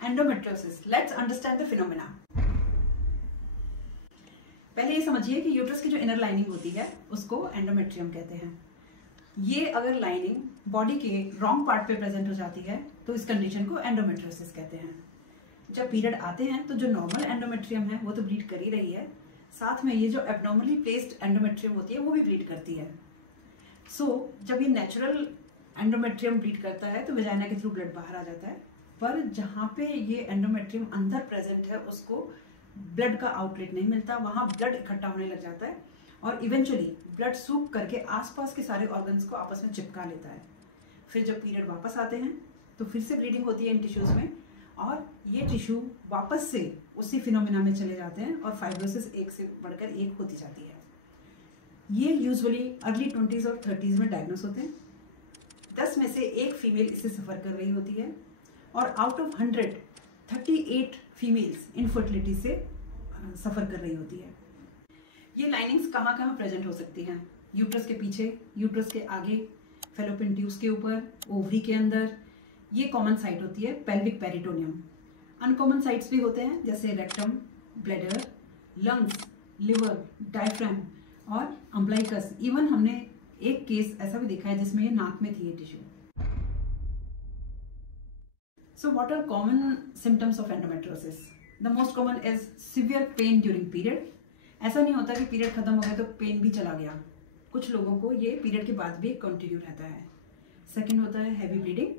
Endometriosis, let's understand the phenomena. पहले ये समझिए कि यूट्रस की जो इनर लाइनिंग होती है उसको एंडोमेट्रियम कहते हैं। ये अगर लाइनिंग बॉडी के रॉन्ग पार्ट पे प्रेजेंट हो जाती है तो इस कंडीशन को एंडोमेट्रियोसिस कहते हैं। जब पीरियड आते हैं तो जो नॉर्मल एंडोमेट्रियम है वो तो ब्लीड कर ही रही है, साथ में ये जो एब्नॉर्मली प्लेस्ड एंडोमेट्रियम होती है वो भी ब्लीड करती है। जब ये नेचुरल एंडोमेट्रियम ब्लीड करता है तो वजाइना के थ्रू ब्लड बाहर आ जाता है, पर जहाँ पे ये एंडोमेट्रियम अंदर प्रेजेंट है उसको ब्लड का आउटलेट नहीं मिलता, वहाँ ब्लड इकट्ठा होने लग जाता है और इवेंचुअली ब्लड सूख करके आसपास के सारे ऑर्गन्स को आपस में चिपका लेता है। फिर जब पीरियड वापस आते हैं तो फिर से ब्लीडिंग होती है इन टिश्यूज में और ये टिश्यू वापस से उसी फिनोमिना में चले जाते हैं और फाइब्रोसिस एक से बढ़कर एक होती जाती है। ये यूजुअली अर्ली 20s और 30s में डायग्नोस होते हैं। 10 में से एक फीमेल इससे सफ़र कर रही होती है और आउट ऑफ 100 38 फीमेल्स इनफर्टिलिटी से सफ़र कर रही होती है। ये लाइनिंग्स कहाँ कहाँ प्रेजेंट हो सकती हैं? यूट्रस के पीछे, यूट्रस के आगे, फेलोपियन ट्यूब्स के ऊपर, ओवरी के अंदर। ये कॉमन साइट होती है पेल्विक पेरिटोनियम। अनकॉमन साइट्स भी होते हैं जैसे rectum, bladder, lungs, liver, diaphragm और अम्ब्लाइकस। इवन हमने एक केस ऐसा भी देखा है जिसमें ये नाक में थी ये tissue. So what are common symptoms of endometriosis? The most common is severe pain during period. ऐसा नहीं होता कि पीरियड खत्म हो गया तो पेन भी चला गया, कुछ लोगों को ये पीरियड के बाद भी कंटिन्यू रहता है। सेकंड होता है हैवी ब्लीडिंग।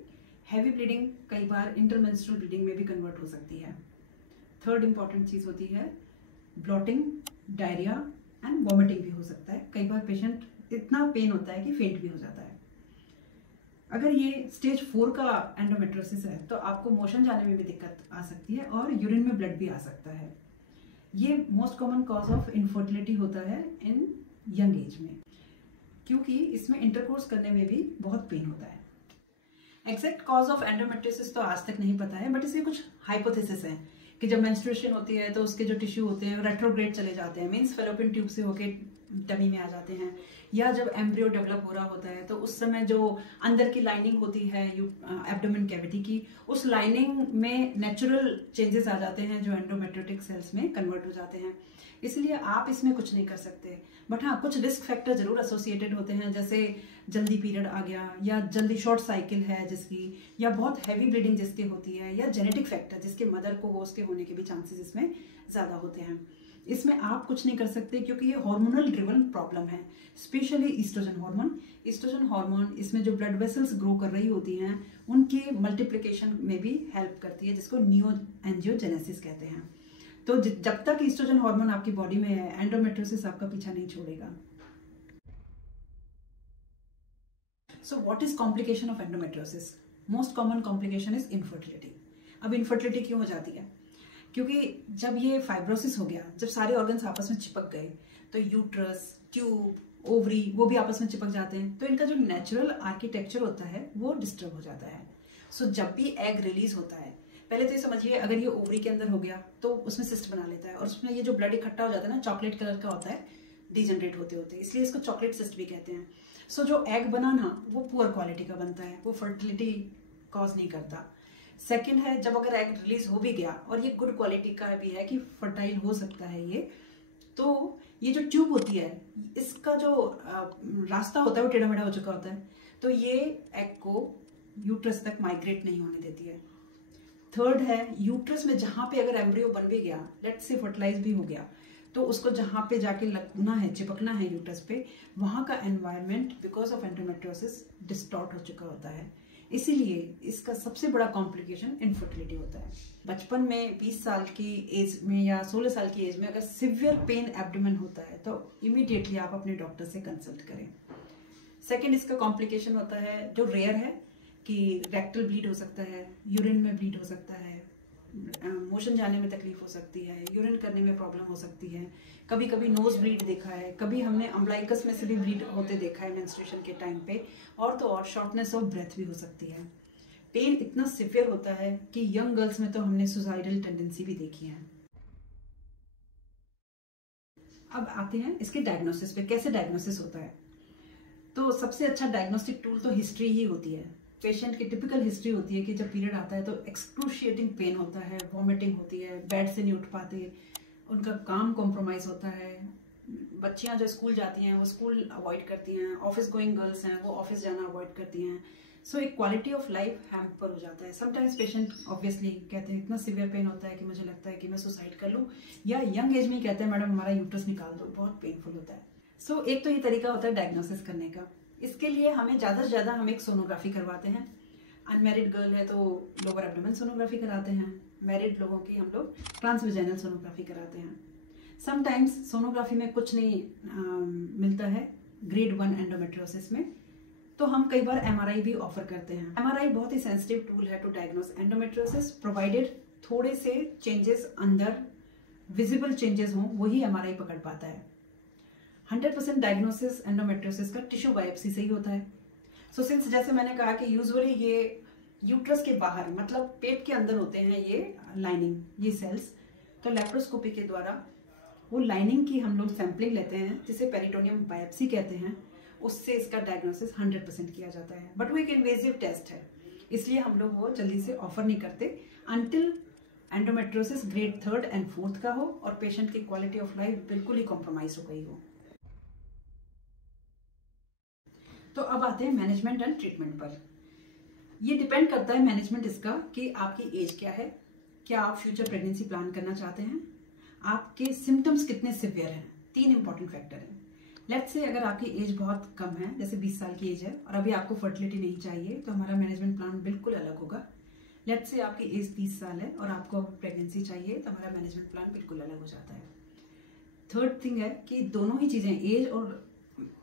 हैवी ब्लीडिंग कई बार इंटरमेंस्ट्रुअल ब्लीडिंग में भी कन्वर्ट हो सकती है। थर्ड इंपॉर्टेंट चीज़ होती है ब्लॉटिंग, डायरिया एंड वॉमिटिंग भी हो सकता है। कई बार पेशेंट इतना पेन होता है कि फेंट भी हो जाता है। अगर ये स्टेज 4 का एंडोमेट्रियोसिस है तो आपको मोशन जाने में भी दिक्कत आ सकती है और यूरिन में ब्लड भी आ सकता है। ये most common cause of infertility होता है इन यंग एज में, क्योंकि इसमें इंटरकोर्स करने में भी बहुत पेन होता है। एग्जैक्ट कॉज ऑफ एंडोमेट्रियोसिस तो आज तक नहीं पता है, बट इसके कुछ हाइपोथेसिस हैं कि जब मेंस्ट्रुएशन होती है तो उसके जो टिश्यू होते हैं रेट्रोग्रेड चले जाते हैं, मीन्स फेलोपियन ट्यूब से होके टमी में आ जाते हैं, या जब एम्ब्रियो डेवलप हो रहा होता है तो उस समय जो अंदर की लाइनिंग होती है एब्डोमेन कैविटी की, उस लाइनिंग में नेचुरल चेंजेस आ जाते हैं जो एंडोमेट्रियोटिक सेल्स में कन्वर्ट हो जाते हैं। इसलिए आप इसमें कुछ नहीं कर सकते, बट हाँ कुछ रिस्क फैक्टर जरूर एसोसिएटेड होते हैं, जैसे जल्दी पीरियड आ गया या जल्दी शॉर्ट साइकिल है जिसकी, या बहुत हैवी ब्लीडिंग जिसकी होती है, या जेनेटिक फैक्टर जिसके मदर को हो उसके होने के भी चांसेस इसमें ज़्यादा होते हैं। इसमें आप कुछ नहीं कर सकते क्योंकि ये हार्मोनल ड्रिवन प्रॉब्लम है, specially oestrogen hormone. Oestrogen hormone इसमें जो ब्लड वेसल्स ग्रो कर रही होती हैं उनके मल्टीप्लिकेशन में भी हेल्प करती है, जिसको नियो एंजियोजेनेसिस कहते हैं। तो जब तक ईस्ट्रोजन हार्मोन आपकी बॉडी में है, एंडोमेट्रियोसिस आपका पीछा नहीं छोड़ेगा। So what is complication of endometriosis? Most common complication is infertility. अब इनफर्टिलिटी क्यों हो जाती है? क्योंकि जब ये फाइब्रोसिस हो गया, जब सारे ऑर्गन्स आपस में चिपक गए तो यूट्रस, ट्यूब, ओवरी वो भी आपस में चिपक जाते हैं, तो इनका जो नेचुरल आर्किटेक्चर होता है वो डिस्टर्ब हो जाता है। जब भी एग रिलीज होता है, पहले तो ये समझिए अगर ये ओवरी के अंदर हो गया तो उसमें सिस्ट बना लेता है और उसमें ये जो ब्लड इकट्ठा हो जाता है ना, चॉकलेट कलर का होता है डिजनरेट होते होते, इसलिए इसको चॉकलेट सिस्ट भी कहते हैं। जो एग बना ना वो पुअर क्वालिटी का बनता है, वो फर्टिलिटी कॉज नहीं करता। सेकंड है, जब अगर एग रिलीज हो भी गया और ये गुड क्वालिटी का भी है कि फर्टाइल हो सकता है ये, तो ये जो ट्यूब होती है इसका जो रास्ता होता है वो टेढ़ा मेढ़ा हो चुका होता है, तो ये एग को यूट्रस तक माइग्रेट नहीं होने देती है। थर्ड है, यूट्रस में जहां पे अगर एम्ब्रियो बन भी गया, लेट्स से फर्टिलाइज भी हो गया, तो उसको जहां पे जाके लगना है, चिपकना है यूट्रस पे, वहां का environment because of endometriosis distort हो चुका होता है। इसीलिए इसका सबसे बड़ा कॉम्प्लिकेशन इनफर्टिलिटी होता है। बचपन में 20 साल की एज में या 16 साल की एज में अगर सिवियर पेन एब्डोमेन होता है तो इमीडिएटली आप अपने डॉक्टर से कंसल्ट करें। सेकंड, इसका कॉम्प्लिकेशन होता है जो रेयर है कि रेक्टल ब्लीड हो सकता है, यूरिन में ब्लीड हो सकता है, मोशन जाने में तकलीफ हो सकती है, यूरिन करने में प्रॉब्लम हो सकती है, कभी कभी नोज ब्लीड देखा है, कभी हमने अम्ब्लाइकस में से भी ब्लीड होते देखा है मेंस्ट्रुएशन के टाइम पे, और तो और शॉर्टनेस ऑफ ब्रेथ भी हो सकती है। पेन इतना सिवियर होता है कि यंग गर्ल्स में तो हमने सुसाइडल टेंडेंसी भी देखी है। अब आते हैं इसके डायग्नोसिस पे, कैसे डायग्नोसिस होता है। तो सबसे अच्छा डायग्नोस्टिक टूल तो हिस्ट्री ही होती है। पेशेंट की टिपिकल हिस्ट्री होती है कि जब पीरियड आता है तो एक्सक्रूशिएटिंग पेन होता है, वॉमिटिंग होती है, बेड से नहीं उठ पाते, उनका काम कॉम्प्रोमाइज़ होता है। बच्चियां जो स्कूल जाती हैं वो स्कूल अवॉइड करती हैं, ऑफिस गोइंग गर्ल्स हैं वो ऑफिस जाना अवॉइड करती हैं। सो एक क्वालिटी ऑफ लाइफ हैम्पर हो जाता है। समटाइम्स पेशेंट ऑब्वियसली कहते हैं इतना सीवियर पेन होता है कि मुझे लगता है कि मैं सुसाइड कर लूँ, या यंग एज में कहते हैं मैडम हमारा यूट्रस निकाल दो, बहुत पेनफुल होता है। सो एक तो ये तरीका होता है डायग्नोसिस करने का। इसके लिए हमें ज़्यादा से ज़्यादा हम एक सोनोग्राफी करवाते हैं। अनमैरिड गर्ल है तो लोअर एब्डोमेन सोनोग्राफी कराते हैं, मैरिड लोगों की हम लोग ट्रांसवेजाइनल सोनोग्राफी कराते हैं। समटाइम्स सोनोग्राफी में कुछ नहीं मिलता है ग्रेड 1 एंडोमेट्रियोसिस में, तो हम कई बार MRI भी ऑफर करते हैं। MRI बहुत ही सेंसिटिव टूल है टू डायग्नोस एंडोमेट्रियोसिस, प्रोवाइडेड थोड़े से चेंजेस अंदर विजिबल चेंजेस हों, वही MRI पकड़ पाता है। 100% डायग्नोसिस एंडोमेट्रियोसिस का टिश्यू बायोप्सी से ही होता है। सो सिंस जैसे मैंने कहा कि यूजुअली ये यूट्रस के बाहर मतलब पेट के अंदर होते हैं ये लाइनिंग, ये सेल्स, तो लेप्रोस्कोपी के द्वारा वो लाइनिंग की हम लोग सैंपलिंग लेते हैं जिसे पेरिटोनियम बायोप्सी कहते हैं, उससे इसका डायग्नोसिस 100% किया जाता है। बट वो एक इन्वेजिव टेस्ट है, इसलिए हम लोग वो जल्दी से ऑफर नहीं करते until endometriosis grade 3rd and 4th का हो और पेशेंट की क्वालिटी ऑफ लाइफ बिल्कुल ही कॉम्प्रोमाइज हो गई हो। तो अब आते हैं मैनेजमेंट एंड ट्रीटमेंट पर। ये डिपेंड करता है मैनेजमेंट इसका कि आपकी एज क्या है, क्या आप फ्यूचर प्रेगनेंसी प्लान करना चाहते हैं, आपके सिम्टम्स कितने सिवियर हैं। 3 इंपॉर्टेंट फैक्टर हैं। लेट्स से अगर आपकी एज बहुत कम है, जैसे 20 साल की एज है और अभी आपको फर्टिलिटी नहीं चाहिए, तो हमारा मैनेजमेंट प्लान बिल्कुल अलग होगा। लेट्स से आपकी एज 30 साल है और आपको प्रेगनेंसी चाहिए, तो हमारा मैनेजमेंट प्लान बिल्कुल अलग हो जाता है। थर्ड थिंग है कि दोनों ही चीज़ें, एज और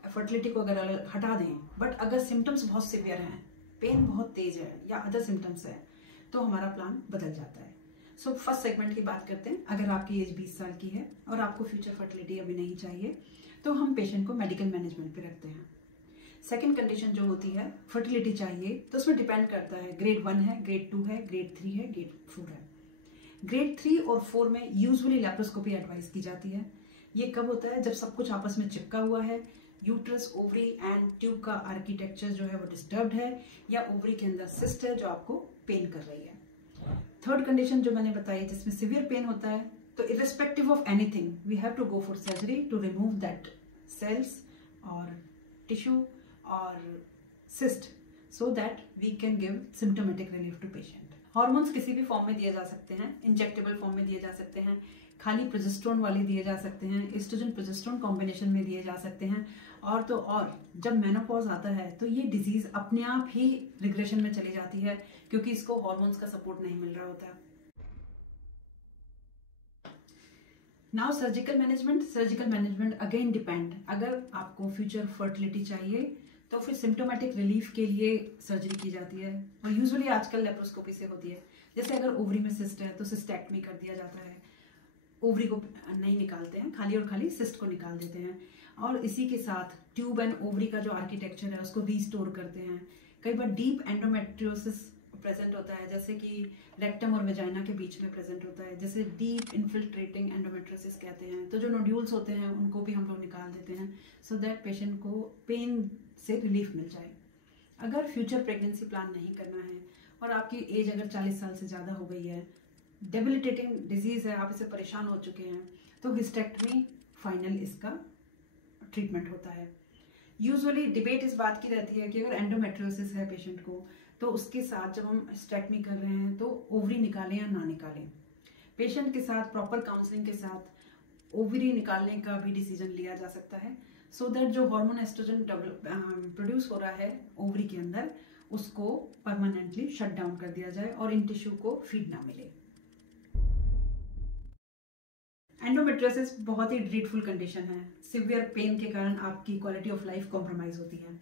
फर्टिलिटी को अगर हटा दें, बट अगर सिम्टम्स बहुत सिवियर हैं, पेन बहुत तेज है या अदर सिम्टम्स है, तो हमारा प्लान बदल जाता है। सो फर्स्ट सेगमेंट की बात करते हैं। अगर आपकी एज 20 साल की है और आपको फ्यूचर फर्टिलिटी अभी नहीं चाहिए, तो हम पेशेंट को मेडिकल मैनेजमेंट पे रखते हैं। सेकंड कंडीशन जो होती है फर्टिलिटी चाहिए, तो उसमें डिपेंड करता है ग्रेड 1 है, ग्रेड 2 है, ग्रेड 3 है, ग्रेड 4 है। ग्रेड 3 और 4 में यूजुअली लैप्रोस्कोपी एडवाइस की जाती है। ये कब होता है? जब सब कुछ आपस में चिपका हुआ है, यूट्रस, ओवरी एंड ट्यूब का आर्किटेक्चर जो है वो डिस्टर्ब्ड है, या ओवरी के अंदर सिस्ट है जो आपको पेन कर रही है। थर्ड कंडीशन जो मैंने बताई जिसमें सिवियर पेन होता है, तो irrespective of anything we have to go for surgery to remove that cells और टिश्यू और cyst so that we can give symptomatic relief to patient. Hormones किसी भी फॉर्म में दिए जा सकते हैं, इंजेक्टेबल फॉर्म में दिए जा सकते हैं, खाली प्रोजेस्टेरोन वाले दिए जा सकते हैं, एस्ट्रोजन प्रोजेस्टेरोन कॉम्बिनेशन में दिए जा सकते हैं। और तो और जब मेनोपॉज आता है तो ये डिजीज अपने आप ही रिग्रेशन में चली जाती है, क्योंकि इसको हॉर्मोन्स का सपोर्ट नहीं मिल रहा होता है। Now surgical management again depend. अगर आपको फ्यूचर फर्टिलिटी चाहिए तो फिर सिम्टोमेटिक रिलीफ के लिए सर्जरी की जाती है, और यूजुअली आजकल लेप्रोस्कोपी से होती है। जैसे अगर ओवरी में सिस्ट है तो सिस्टेक्टमी कर दिया जाता है, ओवरी को नहीं निकालते हैं, खाली और खाली सिस्ट को निकाल देते हैं, और इसी के साथ ट्यूब एंड ओवरी का जो आर्किटेक्चर है उसको रीस्टोर करते हैं। कई बार डीप एंडोमेट्रियोसिस प्रेजेंट होता है, जैसे कि रेक्टम और वेजाइना के बीच में प्रेजेंट होता है, जैसे डीप इन्फिल्ट्रेटिंग एंडोमेट्रियोसिस कहते हैं। तो जो नोड्यूल्स होते हैं उनको भी हम लोग निकाल देते हैं सो दैट पेशेंट को पेन से रिलीफ मिल जाए। अगर फ्यूचर प्रेगनेंसी प्लान नहीं करना है और आपकी एज अगर 40 साल से ज़्यादा हो गई है, डेबिलिटेटिंग डिजीज़ है, आप इससे परेशान हो चुके हैं, तो हिस्टेक्टमी फाइनल इसका ट्रीटमेंट होता है। यूजुअली डिबेट इस बात की रहती है कि अगर एंडोमेट्रियोसिस है पेशेंट को, तो उसके साथ जब हम हिस्टेक्टमी कर रहे हैं तो ओवरी निकालें या ना निकालें। पेशेंट के साथ प्रॉपर काउंसलिंग के साथ ओवरी निकालने का भी डिसीजन लिया जा सकता है, सो दैट जो हार्मोन एस्ट्रोजन प्रोड्यूस हो रहा है ओवरी के अंदर, उसको परमानेंटली शट डाउन कर दिया जाए और इन टिश्यू को फीड ना मिले। एंडोमेट्रियोसिस बहुत ही ड्रीडफुल कंडीशन है। सिवियर पेन के कारण आपकी क्वालिटी ऑफ लाइफ कॉम्प्रोमाइज होती है।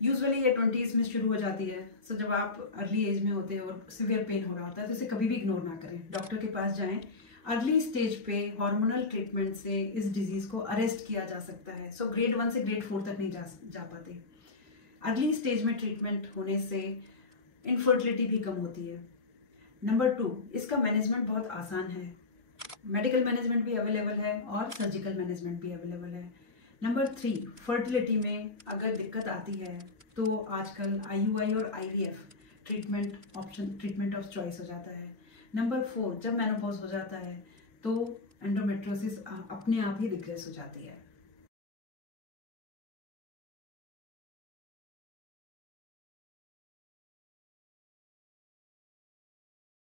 यूजुअली ये 20s में शुरू हो जाती है। सो जब आप अर्ली एज में होते हैं और सिवियर पेन हो रहा होता है तो इसे कभी भी इग्नोर ना करें, डॉक्टर के पास जाएं। अर्ली स्टेज पे हार्मोनल ट्रीटमेंट से इस डिजीज को अरेस्ट किया जा सकता है। सो ग्रेड 1 से ग्रेड 4 तक नहीं जा पाते। अर्ली स्टेज में ट्रीटमेंट होने से इनफर्टिलिटी भी कम होती है। नंबर 2, इसका मैनेजमेंट बहुत आसान है। मेडिकल मैनेजमेंट भी अवेलेबल है और सर्जिकल मैनेजमेंट भी अवेलेबल है। नंबर 3, फर्टिलिटी में अगर दिक्कत आती है तो आजकल IUI और IVF ट्रीटमेंट ऑफ चॉइस हो जाता है। नंबर 4, जब मेनोपॉज हो जाता है तो एंडोमेट्रोसिस अपने आप ही रिग्रेस हो जाती है।